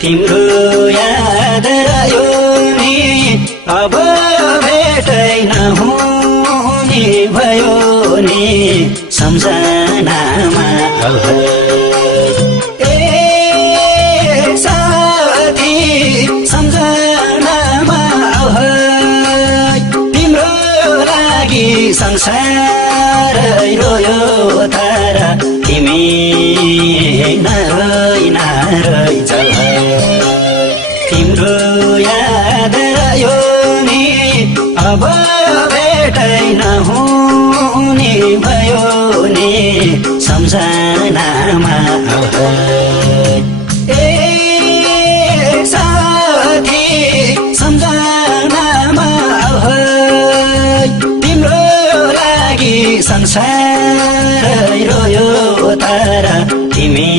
तिम्रो याद रह्यो नि अब भेटै नहुने भयो नि सम्झनामा साथी सम्झनामा तिम्रो लागि संसारै रोयो तर तिमी नारै तिम्रो याद रह्यो नि अब भेटै नहुने भयो नि सम्झनामा साथी सम्झनामा तिम्रो लागि संसारै रोयो तर तिमी